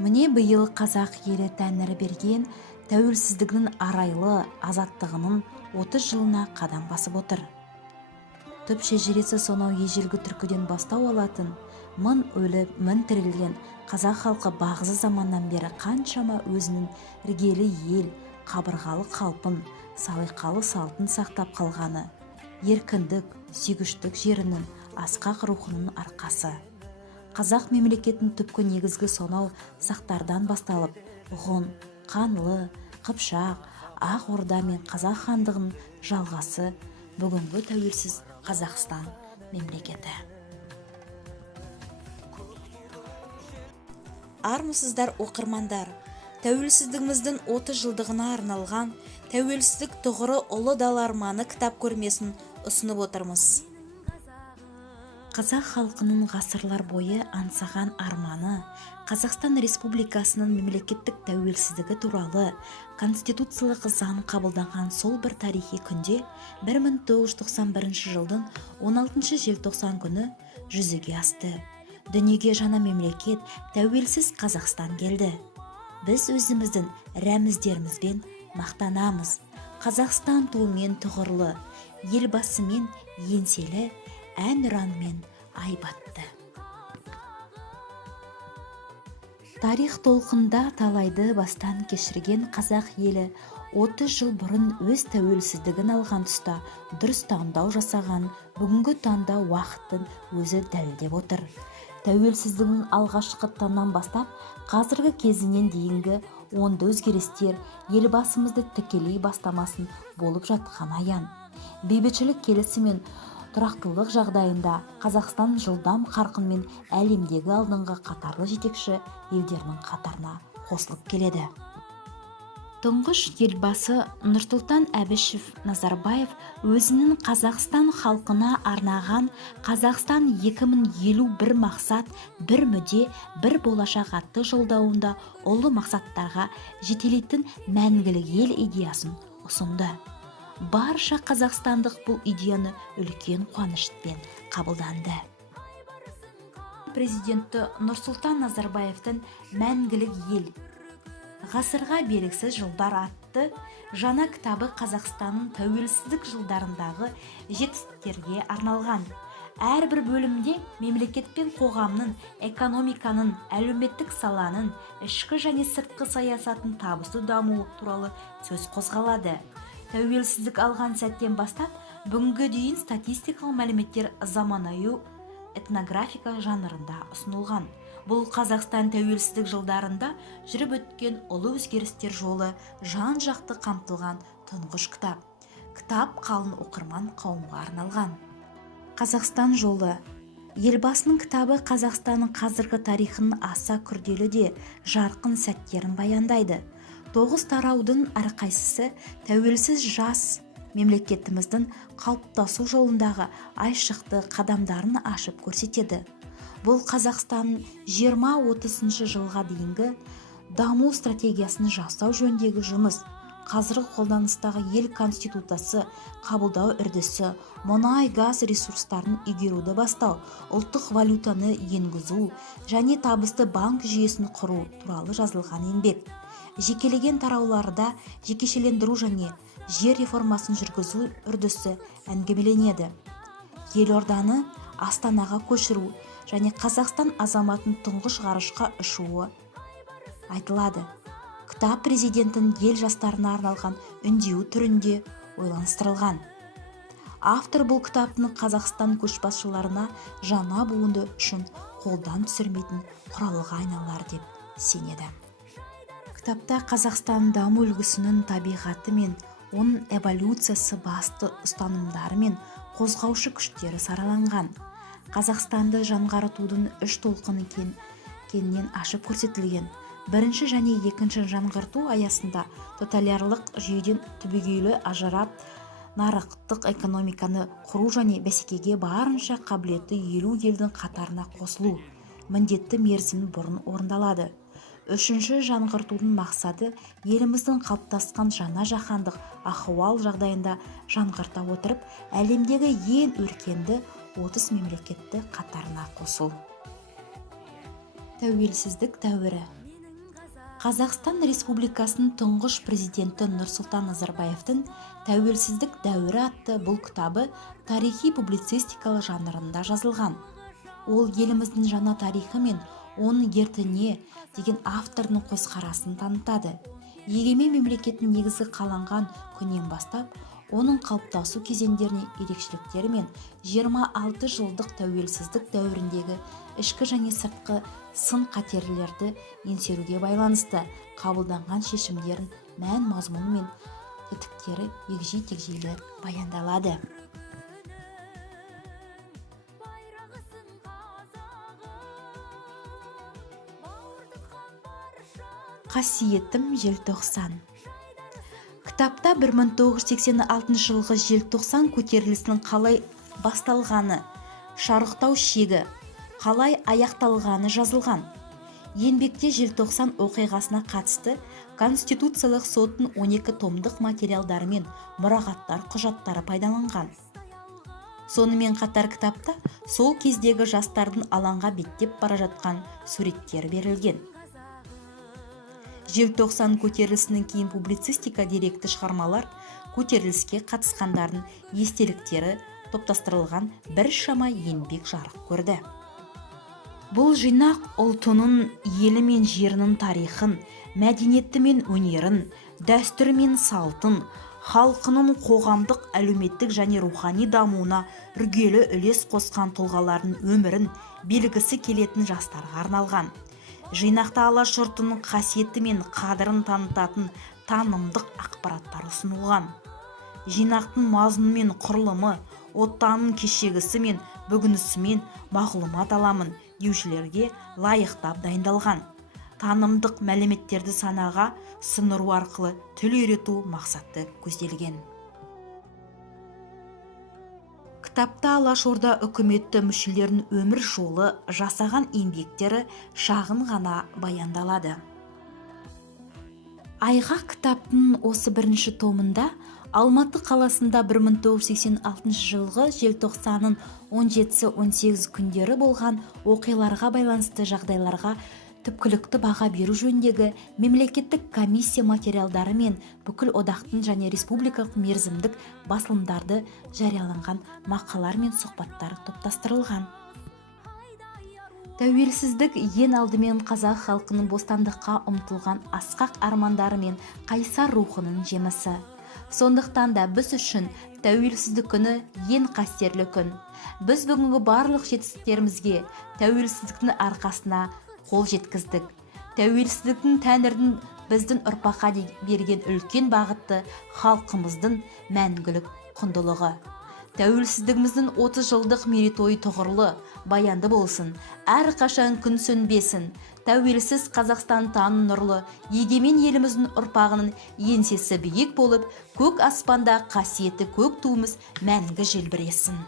Міне биыл қазақ елі тәңірі берген тәуелсіздігінің арайлы азаттығының 30 жылына қадам басып отыр. Түп шежіресі сонау ежелгі түркіден бастау алатын, мың өліп, мың тірілген қазақ халқы бағзы заманнан бері қаншама өзінің іргелі ел, қабырғалы қалпын, салиқалы салтын сақтап қалғаны, еркіндік, сүйгіштік жерінің, асқақ рухының арқасы. Қазақ мемлекетінің түпкі негізгі сонау сақтардан басталып, ғұн, қанлы, қыпшақ, ақ орда мен қазақ хандығының жалғасы бүгінгі тәуелсіз Қазақстан мемлекеті. Армысыздар оқырмандар, тәуелсіздігіміздің 30 жылдығына арналған тәуелсіздік тұғыры ұлы дала арманы кітап көрмесін ұсынып отырмыз. Қазақ халқының ғасырлар бойы аңсаған арманы, Қазақстан Республикасының мемлекеттік тәуелсіздігі туралы конституциялық заң қабылданған сол бір тарихи күнде 1991 жылдың 16 желтоқсан күні жүзеге асты. Дүниеге жаңа мемлекет тәуелсіз Қазақстан келді. Біз өзіміздің рәміздерімізбен мақтанамыз. Қазақстан туымен тұғырлы, елбасымен еңселі, әнұранмен айбатты. Тарих толқында талайды бастан кешірген қазақ елі 30 жыл бұрын өз тәуелсіздігін алған тұста дұрыс таңдау жасаған бүгінгі таңда уақыттың өзі дәлелдеп отыр. Тәуелсіздігінің алғашқы таңнан бастап қазіргі кезінен дейінгі онды өзгерістер елбасымызды тікелей бастамасын болып жатқан аян. Бейбітшілік келісі мен тұрақтылық жағдайында Қазақстан жылдам қарқынмен әлемдегі алдыңғы қатарлы жетекші елдерінің қатарына қосылып келеді. Тұңғыш елбасы Нұрсұлтан Әбішев Назарбаев өзінің Қазақстан халқына арнаған Қазақстан 2051 мақсат, бір мүдде, бір болашақ атты жолдауында ұлы мақсаттарға жетелейтін мәңгілік ел идеясын ұсынды. Барша қазақстандық бұл идеяны үлкен қуанышпен қабылданды. Президенті Нұрсұлтан Назарбаевтың мәңгілік ел, ғасырға белгісіз жылдар атты жаңа кітабы Қазақстанның тәуелсіздік жылдарындағы жетістіктерге арналған. Әрбір бөлімде мемлекет пен қоғамның, экономиканың, әлеуметтік саланың, ішкі және сыртқы саясатын табысты дамуы туралы сөз қозғалады. Тәуелсіздік алған сәттен бастап, бүгінге дейін статистикалық мәліметтер заманауи этнографика жанрында ұсынылған. Бұл Қазақстан тәуелсіздік жылдарында жүріп өткен ұлы өзгерістер жолы жан-жақты қамтылған тұңғыш кітап. Кітап қалың оқырман қауымға арналған. Қазақстан жолы. Елбасының кітабы Қазақстанның қазіргі тарихының аса күрделі де жарқын сәттерін баяндайды. 9 тараудың әрқайсысы тәуелсіз жас мемлекетіміздің қалыптасу жолындағы айшықты қадамдарын ашып көрсетеді. Бұл Қазақстанның 20-30 жылға дейінгі даму стратегиясын жасау жөніндегі жұмыс, қазіргі қолданыстағы ел конституциясы қабылдау үрдісі, мұнай газ ресурстарын игеруді бастау, ұлттық валютаны енгізу және табысты банк жүйесін құру туралы жазылған еңбек. Жекелеген тарауларда жекешелендіру және жер реформасын жүргізу үрдісі әңгімеленеді. Елорданы Астанаға көшіру және Қазақстан азаматын тұңғыш ғарышқа ұшуы айтылады. Кітап президенттің ел жастарына арналған үндеуі түрінде ойланыстырылған. Автор бұл кітаптың Қазақстан көшбасшыларына жаңа буынды үшін қолдан түсірмейтін құралға айналар деп сенеді. Кітапта Қазақстан даму үлгісінің табиғаты мен оның эволюциясы басты ұстанымдары мен қозғаушы күштері сараланған. Қазақстанды жаңғыртудың 3 толқыны кеңінен ашып көрсетілген. Бірінші және екінші жаңғырту аясында тоталитарлық жүйеден түбегейлі ажырап, нарықтық экономиканы құру және бәсекеге барынша қабілетті елу елдің қатарына қосылу міндетті мерзімі бұрын орындалады. Үшінші жаңғыртудың мақсаты еліміздің қалыптасқан жаңа жаһандық ахуал жағдайында жаңғырта отырып, әлемдегі ең өркенді 30 мемлекетті қатарына қосу. Тәуелсіздік дәуірі. Қазақстан Республикасының тұңғыш президенті Нұрсұлтан Назарбаевтың «Тәуелсіздік дәуірі» атты бұл кітабы тарихи публицистикалық жанрында жазылған. Ол еліміздің жаңа тарихы мен оның ертеңіне деген автордың көзқарасын танытады. Егемен мемлекеттің негізі қаланған күннен бастап, оның қалыптасу кезеңдеріне ерекшеліктері мен 26 жылдық тәуелсіздік дәуіріндегі ішкі және сыртқы сын-қатерлерді еңсеруге байланысты қабылданған шешімдерін мән мазмұны мен тетіктері егжей-тегжейлі баяндалады. Қасиеттім желтоқсан. Кітапта 1986 жылғы желтоқсан көтерілісінің қалай басталғаны, шарықтау шегі, қалай аяқталғаны жазылған. Еңбекте желтоқсан оқиғасына қатысты Конституциялық соттың 12 томдық материалдары мен мұрағаттар құжаттары пайдаланған. Сонымен қатар кітапта сол кездегі жастардың алаңға беттеп бара жатқан суреттері берілген. Желтоқсан көтерілісінің кейін публицистика деректі шығармалар көтеріліске қатысқандардың естеліктері топтастырылған біршама еңбек жарық көрді. Бұл жинақ ұлтының, елі мен жерінің тарихын, мәдениеті мен өнерін, дәстүрі мен салтын, халқының қоғамдық, әлеуметтік және рухани дамуына үргелі үлес қосқан тұлғалардың өмірін белгісі келетін жастарға арналған. Жинақта алаш жұртының қасиеті мен қадірін танытатын танымдық ақпараттар ұсынылған. Жинақтың мазмұны мен құрылымы отанның кешегісі мен бүгінісі мен мағлұмат аламын деушілерге лайықтап дайындалған. Танымдық мәліметтерді санаға сіңіру арқылы тіл үйрету мақсаты көзделген. Кітапта Алашорда үкіметі мүшелерінің өмір жолы, жасаған еңбектері шағын ғана баяндалады. Айғақ кітаптың осы бірінші томында Алматы қаласында 1986 жылғы желтоқсанның 17-18 күндері болған оқиғаларға байланысты жағдайларға түпкілікті баға беру жөніндегі мемлекеттік комиссия материалдары мен бүкіл одақтың және республикалық мерзімдік басылымдарды жарияланған мақалалар мен сұхбаттар топтастырылған. Тәуелсіздік ең алдымен қазақ халқының бостандыққа ұмтылған асқақ армандары мен қайсар рухының жемісі. Сондықтан да біз үшін тәуелсіздік күні ең қастерлі күн. Біз бүгінгі барлық жетістіктерімізге тәуелсіздіктің арқасына қол жеткіздік. Тәуелсіздіктің Тәңірдің біздің ұрпаққа берген үлкен бағыты халқымыздың мәңгілік құндылығы. Тәуелсіздігіміздің 30 жылдық мерейтойы тұғырлы, баянды болсын, әрқашан күн сөнбесін. Тәуелсіз Қазақстан таңы нұрлы, егемен еліміздің ұрпағының еңсесі биік болып, көк аспанда қасиетті көк туымыз мәңгі желбіресін.